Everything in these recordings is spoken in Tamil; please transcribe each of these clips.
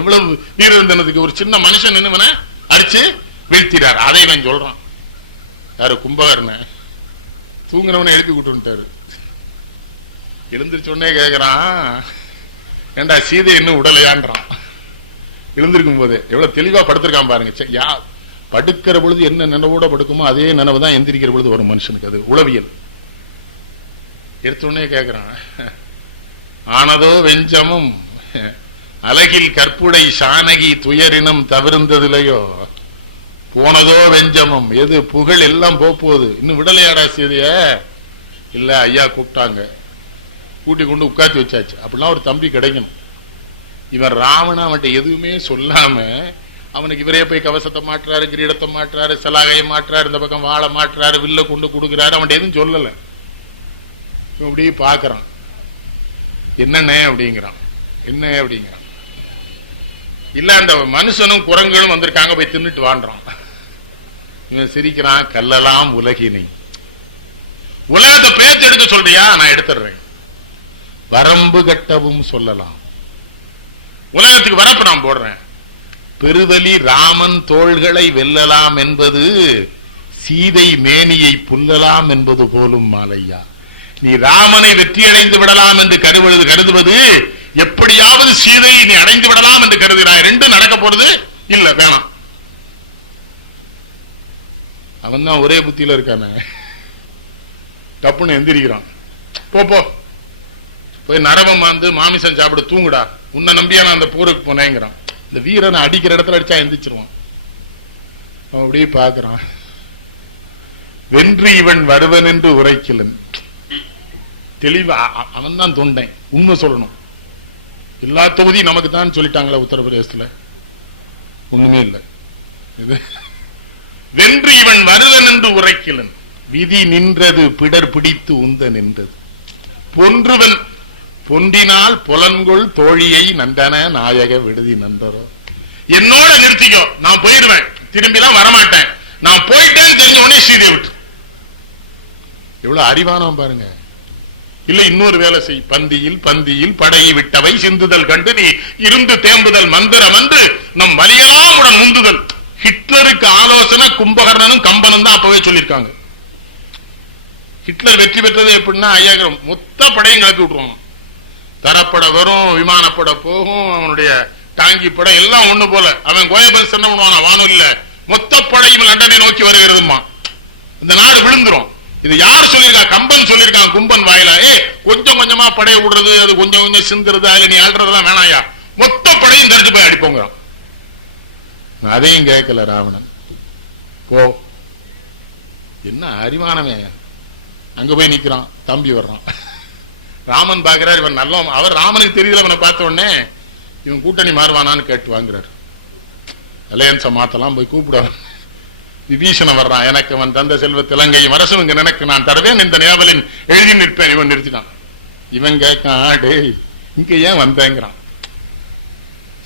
எவ்வளவு வீரம் இருந்ததுக்கு ஒரு சின்ன மனுஷன் நின்னுவன அடிச்சு வீழ்த்திறார். அதை இவன் சொல்றான். யாரு? கும்பகர்ண. தூங்குறவனை எழுப்பி விட்டுட்டாரு. எழுந்திருச்ச உடனே கேக்குறான், ஏண்டா சீதை இன்னும் உடலையான்றான். எழுந்திருக்கும் போதே எவ்வளவு தெளிவா படுத்திருக்கான் பாருங்க. யா படுக்கிற பொழுது என்ன நினைவோட படுக்குமோ அதே நினைவு தான் எந்திரிக்கிற பொழுது ஒரு மனுஷனுக்கு. அது உளவியல். எடுத்த உடனே கேக்குறான், ஆனதோ வெஞ்சமும் அழகில் கற்புடை சானகி துயரினம் தவிர்ந்ததில்லையோ, போனதோ வெஞ்சமும். எது? புகழ் எல்லாம் போகுது. இன்னும் விடலையாடா சீதைய? இல்ல, ஐயா கூப்பிட்டாங்க, கூட்டி கொண்டு உட்காந்து வச்சாச்சு. அப்படின்னா ஒரு தம்பி கிடைக்கணும். இவன் ராவணன் அவன்கிட்ட எதுவுமே சொல்லாம அவனுக்கு இவரே போய் கவசத்தை மாற்றாரு, கிரீடத்தை மாற்றாரு, சலாகையை மாற்றாரு, இந்த பக்கம் வாழை மாற்றாரு, வில்ல கொண்டு கொடுக்குறாரு. அவன்கிட்ட எதுவும் சொல்லல. அப்படியே பாக்குறான். என்னென்ன அப்படிங்கிறான். என்ன அப்படிங்கிறான். இல்ல, அந்த மனுஷனும் குரங்களும் வந்திருக்காங்க, போய் தின்னுட்டு வாழ்றான். இவன் சிரிக்கிறான். கல்லலாம் உலகினை, உலகத்தை பேச்சு எடுக்க சொல்றியா? நான் எடுத்துடுறேன். வரம்பு கட்டவும் சொல்லலாம். உலகத்துக்கு வரப்பு நான் போடுறேன். பெருவலி ராமன் தோள்களை வெல்லலாம் என்பது சீதை மேனியை புல்லலாம் என்பது போலும் மாலையா. நீ ராமனை வெற்றி அடைந்து விடலாம் என்று கருதுவது எப்படியாவது சீதையை நீ அடைந்து விடலாம் என்று கருதுகிறாய். ரெண்டும் நடக்க போறது இல்ல, வேணாம். அவன் தான் ஒரே புத்தியில இருக்கான. தப்புன்னு எந்திரிக்கிறான். போ போய் நரவம் வந்து மாமிசம் சாப்பிட தூங்குடா, உன்னை நம்பியா நான் அந்த போருக்கு போனேங்கிறான். இந்த வீரனை அடிக்கிற இடத்துல அடிச்சா எந்திரிச்சிருவான். அவன் அப்படியே பாக்குறான். வென்று இவன் வருவன் என்று உரைக்கலன். தெளிவா அவன் தான் தொண்டன். உண்மை சொல்லணும். எல்லா தொகுதியும் நமக்கு தான் சொல்லிட்டாங்களா உத்தரப்பிரதேசத்துல? ஒண்ணுமே இல்லை. வென்று இவன் வருவன் என்று உரைக்கலன். விதி நின்றது பிடர் பிடித்து உந்த நின்றது. பொன்றுவன் பொன்றினால் புலன்கொள் தோழியை நந்தன நாயக விடுதி நந்தரோ. என்னோட நிறுத்திக்கோ, நான் போயிடுவேன், திரும்பிலாம் வரமாட்டேன், நான் போயிட்டேன்னு தெரிஞ்ச உடனே சீதையை விட்டு. எவ்வளவு அறிவானம் பாருங்க. இல்ல, இன்னொரு வேலை செய். பந்தியில் படையை விட்டவை சிந்துதல் கண்டு நீ இருந்து தேம்புதல் மந்திரம் வந்து நம் வலியெல்லாம் உடன் முந்துதல். ஹிட்லருக்கு ஆலோசனை கும்பகர்ணனும் கம்பனும் தான் அப்பவே சொல்லியிருக்காங்க. ஹிட்லர் வெற்றி பெற்றது எப்படின்னா, ஐயாயிரம் மொத்த படையும் கிளப்பி விட்டுருவாங்க. தரப்பட வரும், விமானப்பட போகும், அவனுடைய டாங்கி படம் எல்லாம் ஒண்ணு போல. அவன் கோயபல்ஸ் என்ன பண்ணுவானா, வானொலியில மொத்த படையும் லண்டனை நோக்கி வருகிறதுமா. இந்த நாடு விழுந்துரும். இது யார் சொல்லியிருக்கா? கம்பன் சொல்லியிருக்கான். கும்பன் வாயிலா, கொஞ்சம் கொஞ்சமா படையை விடுறது, அது கொஞ்சம் கொஞ்சம் சிந்துறது, அதுல நீ ஆள்றதெல்லாம் வேணாயா, மொத்த படையும் தெரிஞ்சு போய் அடிப்போங்க. அதையும் கேட்கல ராவணன். போ. என்ன அறிவானமே. அங்க போய் நிக்கிறான். தம்பி வர்றான். ராமன் பாக்குறாரு, இவன் நல்ல. அவர் ராமனுக்கு தெரியல. அவனை பார்த்த உடனே இவன் கூட்டணி மாறுவானான்னு கேட்டு வாங்குறாரு. அலையன்ஸை மாத்தலாம், போய் கூப்பிடுவான். விபீஷணன் வர்றான். எனக்கு அவன் தந்த செல்வ இலங்கையும் அரசுங்க எனக்கு நான் தருவேன், இந்த நேவலின் எழுதி நிற்பேன். இவன் நிறுத்தினான். இவன் கேட்கான், டேய் இங்க ஏன் வந்தேங்கிறான்.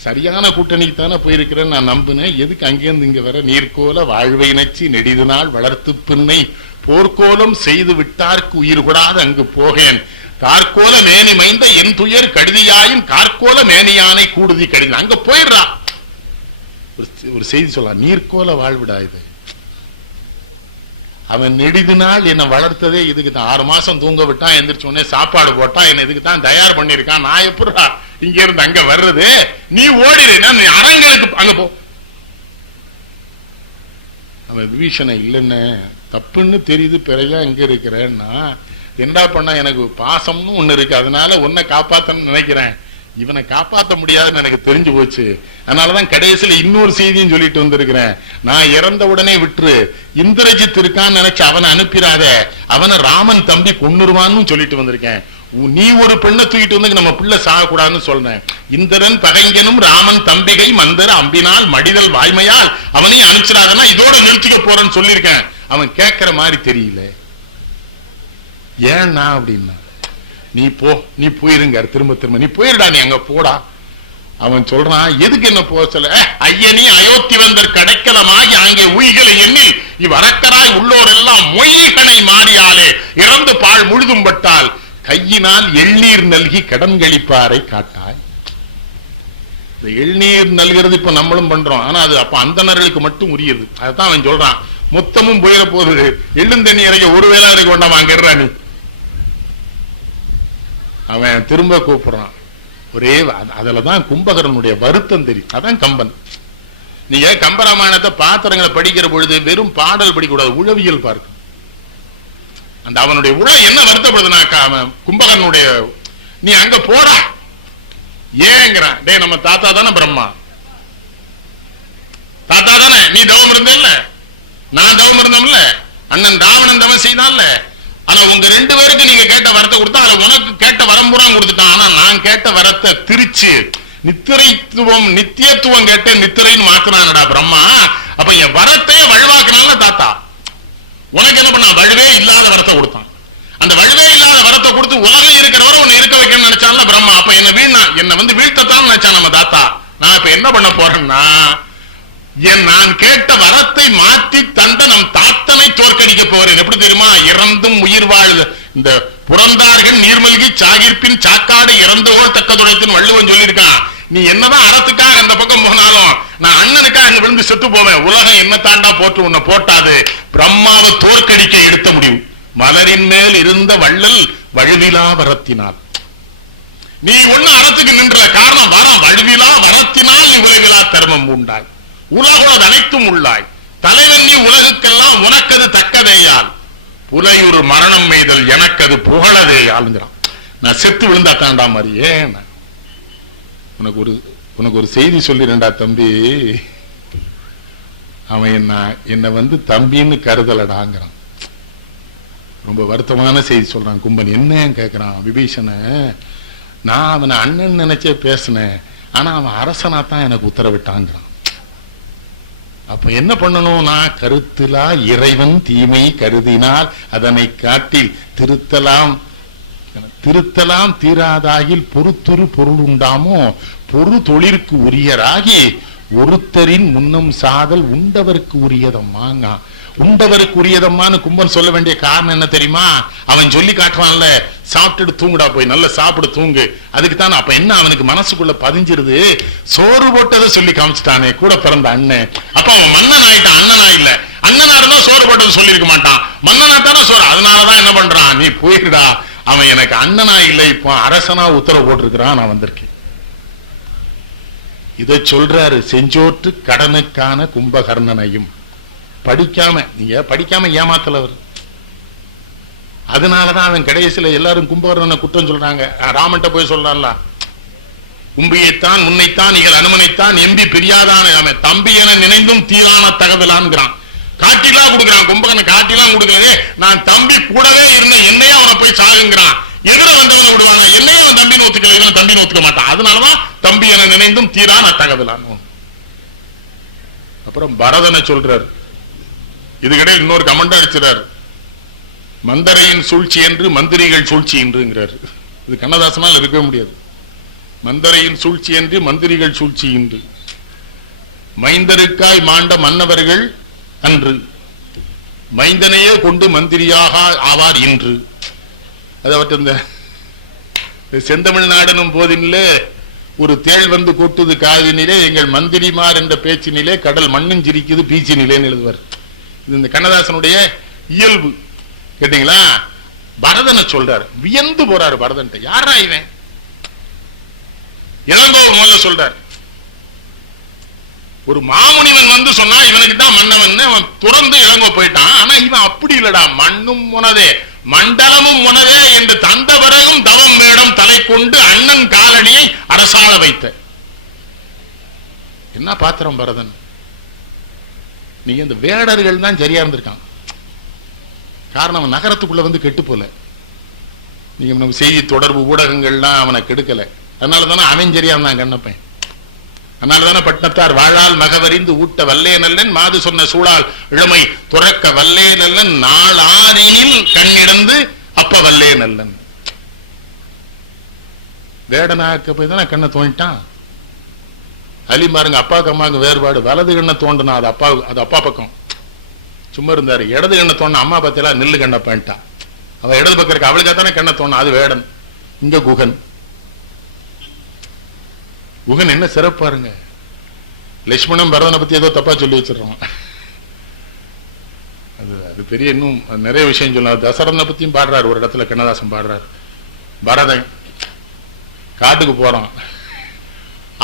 சரியான கூட்டணிக்கு தானே போயிருக்கிறேன்னு நான் நம்புனேன். எதுக்கு அங்கேருந்து இங்க வர? நீர்கோல வாழ்வை நச்சு நெடிது நாள் வளர்த்து பின்னை போர்க்கோலம் செய்து விட்டார்க்கு உயிர் கூடாது அங்கு போகேன். கார்கோல மேனி மைந்த என் துயர் கடிதியாயின் கார்கோல மேனியானை கூடுதி கடிதம். அங்க போயிடுறா. ஒரு செய்தி சொல்லலாம். நீர்கோல வாழ்விடா இது. அவன் நெடிது நாள் என்னை வளர்த்ததே இதுக்கு தான். 6 மாசம் தூங்க விட்டான், எந்திரிச்ச உடனே சாப்பாடு போட்டான், என்ன இதுக்கு தான் தயார் பண்ணிருக்கான். நான் எப்படா இங்க இருந்து அங்க வர்றது? நீ ஓடிடு, நீ அரங்களுக்கு அங்க போ. அவன் விபீஷணன் இல்லைன்னு தப்புன்னு தெரியுது, பிறகு எங்க இருக்கிறேன்னா என்ன பண்ணா, எனக்கு பாசம்னு ஒண்ணு இருக்கு, அதனால உன்னை காப்பாத்தன்னு நினைக்கிறேன். இவனை காப்பாற்ற முடியாதுன்னு எனக்கு தெரிஞ்சு போச்சு. அதனாலதான் கடைசியில இன்னொரு செய்தியும் சொல்லிட்டு வந்திருக்கிறேன். நான் இறந்த உடனே விட்டுரு, இந்திரஜித் இருக்கான்னு நினைச்சு அவனை அனுப்பிடாத, அவனை ராமன் தம்பி கொன்னுருவான்னு சொல்லிட்டு வந்திருக்கேன். நீ ஒரு பெண்ணை தூக்கிட்டு வந்து நம்ம பிள்ளை சாகக்கூடாதுன்னு சொல்றேன். இந்திரன் பகைங்கனும் ராமன் தம்பிகை மந்தர் அம்பினால் மடிதல் வாய்மையால் அவனை அனுப்பிச்சிடாதன்னா இதோட நிறுத்திக்க போறேன்னு சொல்லியிருக்கேன். அவன் கேட்கிற மாதிரி தெரியல. ஏன்னா அப்படின்னா, நீ போ, நீ போயிருங்க, திரும்ப திரும்ப நீ போயிருடா, நீ அங்க போடா. அவன் சொல்றான், எதுக்கு என்ன போக சொல்ல? ஐயனே அயோத்தி வந்தர் கடைக்கலமாகி அங்கே உயிர்களை எண்ணி இவ்வரக்கராய் உள்ளோர் எல்லாம் மொய்களை மாறியாலே இறந்து பால் முழுதும் பட்டால் கையினால் எண்ணீர் நல்கி கடன் கழிப்பாரை காட்டாய். இளநீர் நல்கிறது இப்ப நம்மளும் பண்றோம். ஆனா அது அப்ப அந்தணர்களுக்கு மட்டும் உரியது. அதுதான் அவன் சொல்றான், மொத்தமும் போயிட போகுது, எள்ளும் தண்ணி இறங்க ஒரு வேளை இறக்க வேண்டாம் அங்கிடுறா நீ. அவன் திரும்ப கூப்பிடுறான். ஒரே அதுலதான் கும்பகரனுடைய வருத்தம் தெரியும். அதான் கம்பன். நீங்க கம்பராமாயணத்தை பாத்திரங்களை படிக்கிற பொழுது வெறும் பாடல் படிக்கக்கூடாது, உளவியல் பார்க்க. அந்த அவனுடைய உள என்ன வருத்தப்படுதுனாக்கா, அவன் கும்பகரனுடைய நீ அங்க போற ஏங்கிறான். டே நம்ம தாத்தா தானே பிரம்மா, தாத்தா தானே, நீ தவம் இருந்தேன்ல, நான் தவம் இருந்தோம்ல, அண்ணன் ராவணன் தவம் செய்தான்ல, ஆனா உங்க 2 பேருக்கு நீங்க கேட்ட வரத்தை கொடுத்தா அதுல உனக்கு கேட்ட வரம் பூரா கொடுத்துட்டான். ஆனா நான் கேட்ட வரத்தை திரிச்சு நித்திரைத்துவம் நித்தியத்துவம் கேட்ட நித்திரைன்னு மாத்தினானடா பிரம்மா. அப்ப என் வரத்தை வழுவாக்குனால தாத்தா உனக்கு என்ன பண்ணா, வழுவே இல்லாத வரத்தை கொடுத்தான். அந்த வழுவே இல்லாத வரத்தை கொடுத்து உலகம் இருக்கிறவரை உன்னை இருக்க வைக்கணும்னு நினைச்சான்ல பிரம்மா. அப்ப என்ன வீழ்த்தத்தான் நினைச்சான் நம்ம தாத்தா. நான் இப்ப என்ன பண்ண போறேன்னா, நான் கேட்ட வரத்தை மாற்றி தந்த நம் தாத்தனை தோற்கடிக்க போறேன். எப்படி தெரியுமா, இறந்தும் உயிர் வாழ் இந்த புறந்தார்கள் நீர்மல்கி சாகிர்பின் சாக்காடு இறந்தோள் தக்க துடைத்தின் வள்ளுவன் சொல்லியிருக்கான். நீ என்னதான் அறத்துக்காக அந்த பக்கம் போனாலும் நான் அண்ணனுக்காக அங்க விழுந்து செத்து போவேன். உலகம் என்ன தாண்டா போட்டு உன்னை போட்டாது. பிரம்மாவை தோற்கடிக்க எடுத்த முடியும். மலரின் மேல் இருந்த வள்ளல் வழுவிலா வரத்தினால். நீ ஒண்ணு அறத்துக்கு நின்ற காரணம் வரம், வழுவிலா வரத்தினால் நீ உலகிலா தர்மம் உண்டாய், உலகோடு அனைத்தும் உள்ளாய். தலைவன் நீ உலகுக்கெல்லாம் உனக்கது தக்கதேயால், புலையுறு மரணம் மெய்தல் எனக்கது புகழதேயாளுங்கிறான். நான் செத்து விழுந்தா தாண்டா மாதிரியே. உனக்கு ஒரு செய்தி சொல்லிருண்டா தம்பி, அவன் என்ன தம்பின்னு கருதலடாங்கிறான். ரொம்ப வருத்தமான செய்தி சொல்றான் கும்பன். என்ன கேட்கிறான் விபீஷண, நான் அவனை அண்ணன் நினைச்சே பேசினேன், ஆனா அவன் அரசனாத்தான் எனக்கு உத்தரவிட்டாங்கிறான். அப்ப என்ன பண்ணணும், நான் கருத்திலா இறைவன் தீமை கருதினால் அதனை காட்டில் திருத்தலாம் தீராதாகில் பொறுத்துரு பொருள் உண்டாமோ, பொறு தொழிற்கு உரியராகி ஒருத்தரின் முன்னம் சாதல் உண்டவருக்கு உரியதம்மாங்க. உண்டவருக்கு உரியதம்மான்னு கும்பன் சொல்ல வேண்டிய காரணம் என்ன தெரியுமா, அவன் சொல்லி காட்டுவான்ல, சாப்பிட்டுட்டு தூங்குடா, போய் நல்லா சாப்பிடு தூங்கு. அதுக்கு தானே. அப்ப என்ன அவனுக்கு மனசுக்குள்ள பதிஞ்சிருது, சோறு போட்டதை சொல்லி காமிச்சிட்டானே கூட பிறந்த அண்ணன். அப்ப அவன் மன்னன் ஆயிட்டான், அண்ணனா இல்ல. அண்ணனா இருந்தா சோறு போட்டது சொல்லிருக்க மாட்டான், மன்னனா தானே சோறு. அதனாலதான் என்ன பண்றான், நீ போயிடுடா, அவன் எனக்கு அண்ணனா இல்லை, இப்போ அரசனா உத்தரவு போட்டிருக்கிறான், நான் வந்திருக்கேன். இதை சொல்றாரு செஞ்சோற்று கடனுக்கான கும்பகர்ணனையும். நீங்க படிக்காம ஏமாத்தலவர். அதனாலதான் அவன் கடைசியில எல்லாரும் கும்பகர்ணனை குற்றம் சொல்றாங்க. ராமன்ட்ட போய் சொல்றான்ல, கும்பியைத்தான் முன்னைத்தான் நீங்கள் அனுமனைத்தான் எம்பி பிரியாதான அவன் தம்பி என நினைந்தும் தீரான தகவலான்கிறான். காட்டிலாம் கொடுக்குறான் கும்பகர்ணன், காட்டிலாம் கொடுக்கறது. நான் தம்பி கூடவே இருந்தேன், என்னையே அவனை போய் சாகுங்கிறான். எதிர வந்தவனை விடுவாங்க, என்னையே அவன் தம்பின்னு ஒத்துக்கல, இவன் தம்பின்னு ஒத்துக்க மாட்டான். அதனாலதான் தம்பி என நினைந்தும் தீரான தகவலான். அப்புறம் பரதனை சொல்றாரு. இதுக்கிடையே இன்னொரு கமெண்ட் அடிச்சுறாரு, மந்தரையின் சூழ்ச்சி என்று மந்திரிகள் சூழ்ச்சி என்றுங்கிறாரு. இது கண்ணதாசனால் இருக்கவே முடியாது. மந்தரையின் சூழ்ச்சி என்று மந்திரிகள் சூழ்ச்சி என்று, மைந்தருக்காய் மாண்ட மன்னவர்கள் அன்று, மைந்தனையே கொண்டு மந்திரியாக ஆவார் இன்று. அதாவது இந்த செந்தமிழ்நாடனும் போதினிலே ஒரு தேள் வந்து கூட்டுது காதினிலே, எங்கள் மந்திரிமார் என்ற பேச்சினிலே கடல் மண்ணும் சிரிக்குது பீச்சினிலேன்னு எழுதுவார். இது இந்த கண்ணதாசனுடைய இயல்பு. கேட்டீங்களா? பரதனை சொல்றாரு, வியந்து போறாரு பரதன். யாரா இவன்? இளங்கோ முதல்ல சொல்றாரு, ஒரு மாமுனிவன் வந்து சொன்னா இவனுக்கு தான் மன்னவன், அவன் துறந்து இளங்கோ போயிட்டான். ஆனா இவன் அப்படி இல்லடா, மண்ணும் உனதே மண்டலமும் உனதே என்று தந்த பிறகும் தவம் வேடம் தலை கொண்டு அண்ணன் காலனியை அரசாள வைத்த. என்ன பாத்திரம் பரதன். நீங்க இந்த வேடர்கள் தான் சரியா இருந்திருக்கான். காரணம் நகரத்துக்குள்ள வந்து கெட்டு போல. நீங்க நம்ம செய்தி தொடர்பு ஊடகங்கள்லாம் அவனை கெடுக்கல. அதனாலதானே அவன் சரியா இருந்தான் கண்ணப்பன். அதனாலதானே பட்டினத்தார் வாழால் மகவறிந்து ஊட்ட வல்லே நல்லன் மாது சொன்ன சூழால் இளமை துறக்க வல்லே நல்லன் நாளாரியில் கண்ணிடந்து அப்ப வல்லே நல்லன். வேடனாக்க போய் தானே கண்ணை தோண்டிட்டான். அலி பாருங்க, அப்பாவுக்கு அம்மாவுக்கு வேறுபாடு. வலது கண்ணை தோண்டினா அது அப்பா பக்கம் சும்மா இருந்தாரு. இடது கண்ணை தோண்டின அம்மா பத்தியெல்லாம் நெல்லு கண்ணை பண்ணிட்டா. அவ இடது பக்கம் இருக்க, அவளுக்காக தானே கண்ணை தோணும். அது வேடன், இங்க குகன். குகன் என்ன சிறப்பாருங்க. லட்சுமணன் பரதனை பத்தி ஏதோ தப்பா சொல்லி வச்சிடறான். அது பெரிய இன்னும் நிறைய விஷயம் சொல்லலாம். தசரதனை பத்தியும் பாடுறாரு ஒரு இடத்துல, கண்ணதாசன் பாடுறாரு. பரதன் காட்டுக்கு போறான்,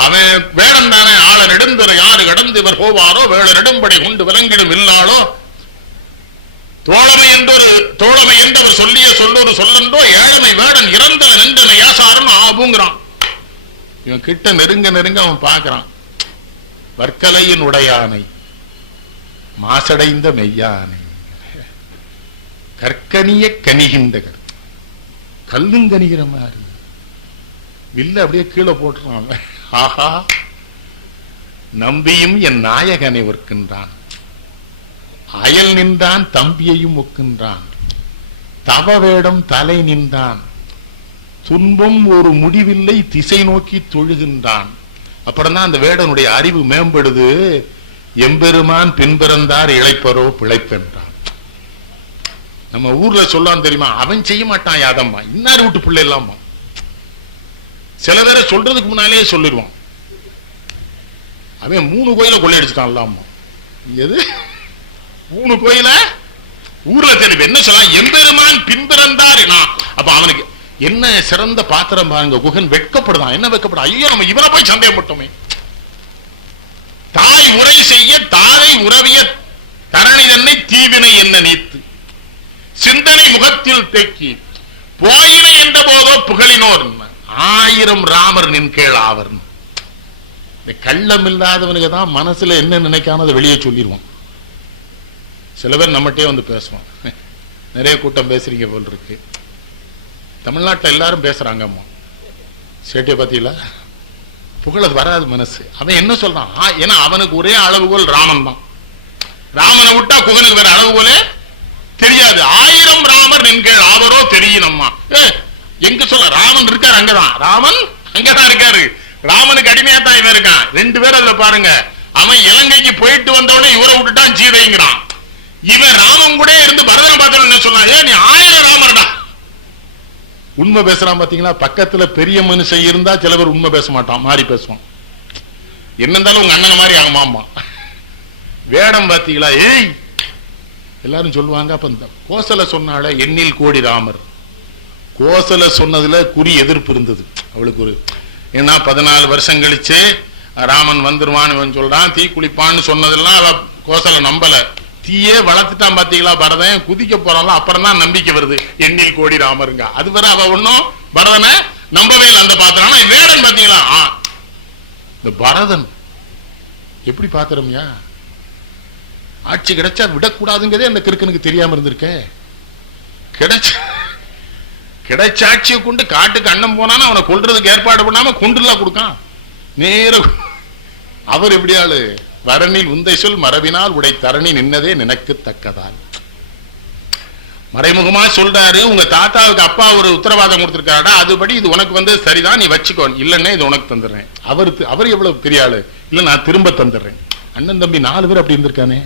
அவன் வேடம் தானே, ஆள நெடுந்தர யாரு கடந்து இவர் போவாரோ, வேள நெடும்படி கொண்டு விலங்கிடும் இல்லாளோ, தோழமை என்றவர் சொல்லிய சொல்லொரு சொல்லன்றோ, ஏழமை வேடன் இறந்தல நின்றன யாசாரன் ஆபுங்கிறான். இவன் கிட்ட நெருங்க நெருங்க அவன் பார்க்கிறான், வர்க்கலையின் உடையானை மாசடைந்த மெய்யானை கற்கனிய கனிகின்ற கல்லுங்கனிகிற மாதிரி வில்ல அப்படியே கீழே போட்டுறான். ஆஹா, நம்பியும் என் நாயகனை ஒர்க்கின்றான், அயல் நின்றான் தம்பியையும் ஒக்கின்றான், தவ வேடம் தலை நின்றான், துன்பம் ஒரு முடிவில்லை திசை நோக்கி தொழுகின்றான். அப்புறம்தான் அந்த வேடனுடைய அறிவு மேம்படுது. எம்பெருமான் பின்பிறந்தார் இழைப்பரோ பிழைப்பென்றான். நம்ம ஊர்ல சொல்லான்னு தெரியுமா, அவன் செய்ய மாட்டான் யாதம்மா, இன்னார் வீட்டு பிள்ளை இல்லாமா. சில பேரை சொல்றதுக்கு முன்னாலே சொல்லிடுவான், அவன் 3 கோயில கொள்ளையடிச்சுட்டான் இல்லாமா. எது 3 கோயில ஊர்ல தெரியும். என்ன சொல்ல, எம்பெருமான் பின்பிறந்தார். அப்ப அவனுக்கு என்ன சிறந்த பாத்திரம் பாருங்க. குகன் வெட்கப்படுதான். என்ன வெட்கப்பட, ஐயோ நம்ம இவரை போய் சந்தேகப்பட்டோமே. தாய் உரை செய்ய தாரை உறவிய தரணி தன்னை தீவினை என்ன நீத்து சிந்தனை முகத்தில் தேக்கி போயின என்ற போதோ புகழினோர் 1000 ராமர் நின் கேள் ஆவர். கள்ளம் இல்லாதவனுக்கு தான் மனசுல என்ன நினைக்காம அதை வெளியே சொல்லிடுவான். சில பேர் நம்மகிட்டே வந்து பேசுவான். நிறைய கூட்டம் பேசுறீங்க போல் இருக்கு. தமிழ்நாட்டில் எல்லாரும் பேசுறாங்க. அம்மா சேட்டிய பத்தியில புகழது வராது மனசு. அவன் என்ன சொல்றான், ஏன்னா அவனுக்கு ஒரே அளவுகோல் ராமன் தான். ராமனை விட்டா குகனுக்கு வேற அளவுகோலே தெரியாது. 1000 ராமர் என்கள் ஆவரோ தெரியணும்மா. எங்க சொல்ல, ராமன் இருக்காரு அங்கதான், ராமன் அங்கதான் இருக்காரு. ராமனுக்கு அடிமையா தான் இவன் இருக்கான். 2 பேர் அதுல பாருங்க. அவன் இலங்கைக்கு போயிட்டு வந்தவனே இவரை விட்டுட்டான் சீதைங்கிறான். இவன் ராமன் கூட இருந்து பரதனை பார்த்தவன் என்ன சொன்னான், நீ 1000 ராமர்டா. உண்மை பேசுறான் பாத்தீங்களா. பக்கத்துல பெரிய மனுஷன் இருந்தா சில பேர் உண்மை பேச மாட்டான், மாறி பேசுவான். என்ன இருந்தாலும் உங்க அண்ணன் மாதிரி ஆகுமாமா. வேடம் பாத்தீங்களா. ஏய் எல்லாரும் சொல்லுவாங்க. அப்ப இந்த கோசல சொன்னால எண்ணில் கோடி ராமர். கோசல சொன்னதுல குறி எதிர்ப்பு இருந்தது அவளுக்கு. ஒரு ஏன்னா 14 வருஷம் கழிச்சு ராமன் வந்துருவான்னு சொல்றான். தீ குளிப்பான்னு சொன்னதெல்லாம் அவ கோசல நம்பல. தீயே வளர்த்துட்டான் பாத்தீங்களா. பரதன் குதிக்க போறான். அப்புறம் தான் நம்பிக்கை வருது, எண்ணில் கோடி ராமருங்க. அது வரை அவ ஒன்னும் பரதனை நம்பவே இல்லை. அந்த பாத்திரம் வேடன் பாத்தீங்களா. இந்த பரதன் எப்படி பாத்திரம்யா, ஆட்சி கிடைச்சா விடக்கூடாதுங்கிறதே அந்த கிறுக்கனுக்கு தெரியாம இருந்திருக்க. கிடைச்ச ஆட்சியை கொண்டு காட்டுக்கு அண்ணன் போனான்னு அவனை கொல்றதுக்கு ஏற்பாடு பண்ணாம கொண்டுலாம் கொடுக்கான் நேர. அவர் எப்படி ஆளு, வரனில் உந்தை சொல் மரபினால் உடை தரணி நின்னதே நினைக்கு தக்கதால். மறைமுகமா சொல்றாரு, உங்க தாத்தாவுக்கு அப்பா ஒரு உத்தரவாதம் கொடுத்திருக்காடா, அதுபடி இது உனக்கு வந்து சரிதான், நீ வச்சுக்கோ, இல்லன்னா இது உனக்கு தந்துடுறேன். அவர் எவ்வளவு பெரிய ஆளு, இல்ல நான் திரும்ப தந்துடுறேன். அண்ணன் தம்பி 4 பேர் அப்படி இருந்திருக்கானே.